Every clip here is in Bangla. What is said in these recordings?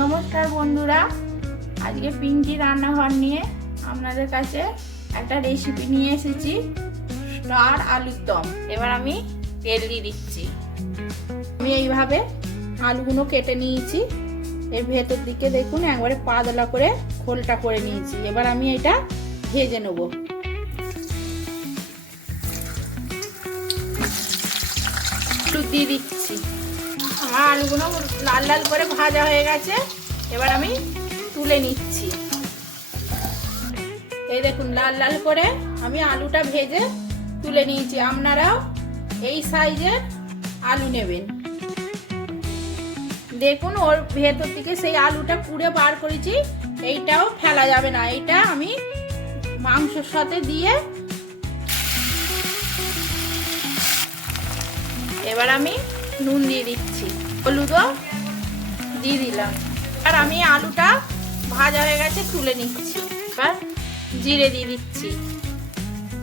নমস্কার বন্ধুরা, আজকে পিঙ্কি রান্নাঘর নিয়ে আপনাদের কাছে একটা রেসিপি নিয়ে এসেছি, স্টার আলুর দম। এবার আমি তেল দিয়ে দিচ্ছি। আমি এইভাবে আলুগুলো কেটে নিয়েছি, এর ভেতর দিকে দেখুন একবারে পাতলা করে খোলটা করে নিয়েছি। এবার আমি এটা ভেজে নেব। একটু দিয়ে দিচ্ছি। আমার আলুগুলো লাল লাল করে ভাজা হয়ে গেছে, এবার আমি তুলে নিচ্ছি। এই দেখুন লাল লাল করে আমি আলুটা ভেজে তুলে নিয়েছি। আপনারাও এই সাইজের আলু নেবেন। দেখুন ওর ভেতর থেকে সেই আলুটা পুড়ে বার করেছি, এইটাও ফেলা যাবে না। এইটা আমি মাংসের সাথে দিয়ে এবার আমি নুন দিয়ে দিচ্ছি, হলুদও দিয়ে দিলাম। আর আমি আলুটা ভাজা হয়ে গেছে, তুলে নিচ্ছি। এবার জিরে দিয়ে দিচ্ছি,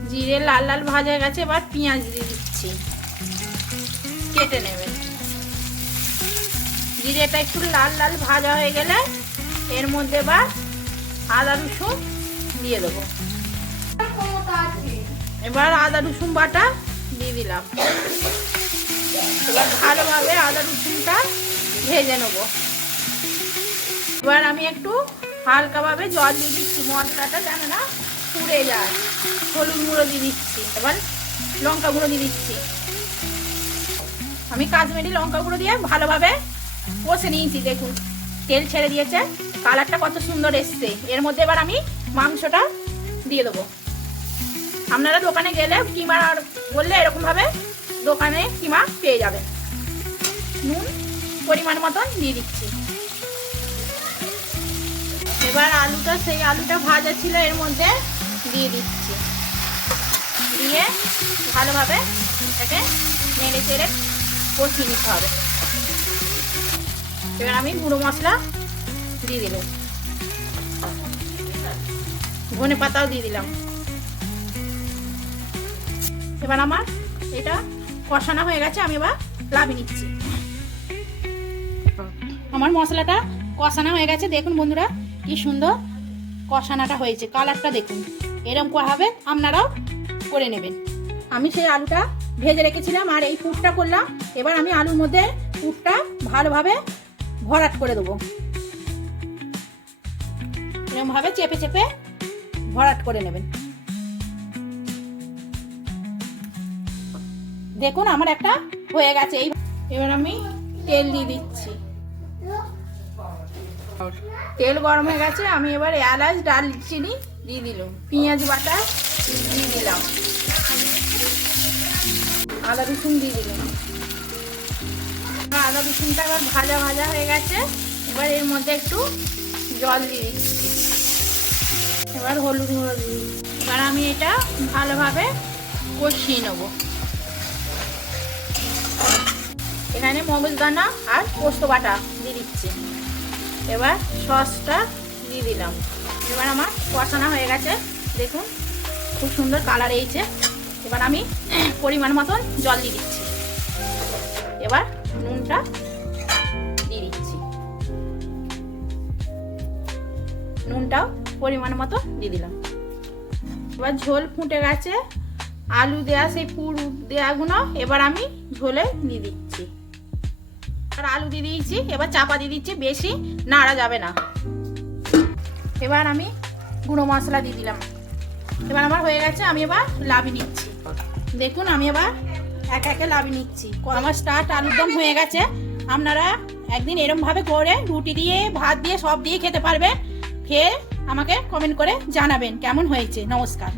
জিরে লাল লাল ভাজা হয়ে গেছে। এবার পেঁয়াজ দিয়ে দিচ্ছি, কেটে নেবেন। জিরেটা একটু লাল লাল ভাজা হয়ে গেলে এর মধ্যে এবার আদা রসুন দিয়ে দেবো। এবার আদা রসুন বাটা দিয়ে দিলাম। এবার ভালোভাবে আদা রসুনটা ভেজে নেব। এবার আমি একটু হালকাভাবে জল দিয়ে দিচ্ছি, মশলাটা যেন না পুড়ে যায়। হলুদ গুঁড়ো দিয়ে দিচ্ছি, এবার লঙ্কা গুঁড়ো দিয়ে দিচ্ছি। আমি কাশ্মীরি লঙ্কা গুঁড়ো দিয়ে ভালোভাবে কষে নিয়েছি। দেখুন তেল ছেড়ে দিয়েছে, কালারটা কত সুন্দর এসছে। এর মধ্যে এবার আমি মাংসটা দিয়ে দেবো। আপনারা দোকানে গেলে কিমা বললে এরকম ভাবে দোকানে কিমা পেয়ে যাবেন। নুন পরিমাণ মতন দিয়ে দিচ্ছি। এবার আলুটা, সেই আলুটা ভাজা ছিল এর মধ্যে দিয়ে দিচ্ছি। দিয়ে ভালোভাবে এটাকে নেড়ে চেড়ে কষিয়ে নিতে হবে। এবার আমি গুঁড়ো মশলা দিয়ে দিলাম, ধনে পাতাও দিয়ে দিলাম। এবার আমার এটা কষানো হয়ে গেছে, আমি এবার লাভিয়ে নিচ্ছি। আমার মশলাটা কষানো হয়ে গেছে। দেখুন বন্ধুরা কি সুন্দর কষানোটা হয়েছে, কালারটা দেখুন। এরকম হবে আপনারাও করে নেবেন। আমি সেই আলুটা ভেজে রেখেছিলাম আর এই পুরটা করলাম। এবার আমি আলুর মধ্যে পুরটা ভালোভাবে ভরাট করে দেবো। এরকম ভাবে চেপে চেপে ভরাট করে নেবেন। দেখুন আমার একটা হয়ে গেছে। এবার আমি তেল দিয়ে দিচ্ছি। তেল গরম হয়ে গেছে, আমি এবার এলাচ দারচিনি দিয়ে দিলাম, পেঁয়াজ বাটা দিয়ে দিলাম, আদা রসুন দিয়ে দিলাম। আদা রসুনটা এবার ভাজা ভাজা হয়ে গেছে। এবার এর মধ্যে একটু জল দিয়ে দিচ্ছি। এবার হলুদ গুঁড়ো দিয়ে, এবার আমি এটা ভালোভাবে কষিয়ে নেব। এখানে মগজদানা আর পোস্ত বাটা দিয়ে দিচ্ছি। এবার সসটা দিয়ে দিলাম। এবার আমার কষানো হয়ে গেছে, দেখুন খুব সুন্দর কালার এসেছে। এবার আমি পরিমাণ মতন জল দিয়ে দিচ্ছি। এবার নুনটা দিয়ে দিচ্ছি, নুনটাও পরিমাণ মতো দিয়ে দিলাম। এবার ঝোল ফুটে গেছে, আলু দেয়া সেই পুর দেয়াগুলো এবার আমি ঝোলে দিয়ে দিচ্ছি। আর আলু দিয়ে দিয়েছি, এবার চাপা দিয়ে দিচ্ছি, বেশি নাড়া যাবে না। এবার আমি গুঁড়ো মশলা দিয়ে দিলাম। এবার আমার হয়ে গেছে, আমি এবার লাভিয়ে নিচ্ছি। দেখুন আমি এবার এক একে লাভিয়ে নিচ্ছি। আমার স্টার আলুর দম হয়ে গেছে। আপনারা একদিন এরম ভাবে করে রুটি দিয়ে, ভাত দিয়ে, সব দিয়ে খেতে পারবেন। খেয়ে আমাকে কমেন্ট করে জানাবেন কেমন হয়েছে। নমস্কার।